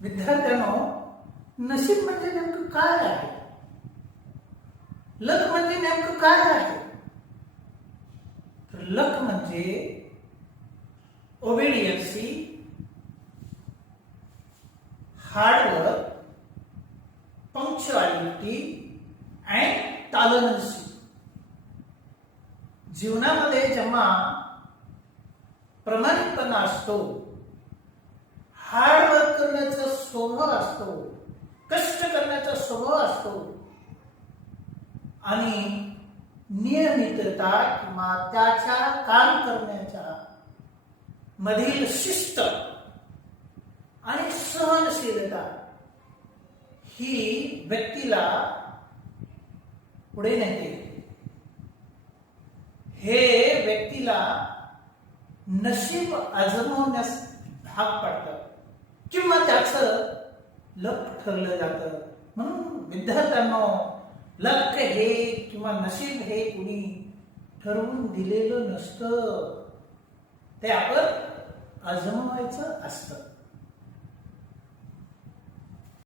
विद्यार्थ्यांनो, नशीब म्हणजे नेमकं काय आहे? लक म्हणजे नेमकं काय आहे? तर लक म्हणजे ओबेडियन्सी, हार्डवर्क, पंक्च्युअलिटी अँड टॉलरन्सी. जीवनामध्ये जेव्हा प्रामाणिकपणा असतो, हार्डवर्क करण्याचा स्वभाव असतो, कष्ट करण्याचा स्वभाव असतो आणि नियमितता किंवा त्याच्या काम करण्याच्या मधील शिस्त आणि सहनशीलता ही व्यक्तीला पुढे नेते. हे व्यक्तीला नशीब आजमावण्यास भाग पाडतं किंवा त्याचं लक ठरलं जातं. म्हणून विद्यार्थ्यांना लक हे किंवा नशीब हे कुणी ठरवून दिलेलं नसतं, ते आपण आजमावायचं असतं.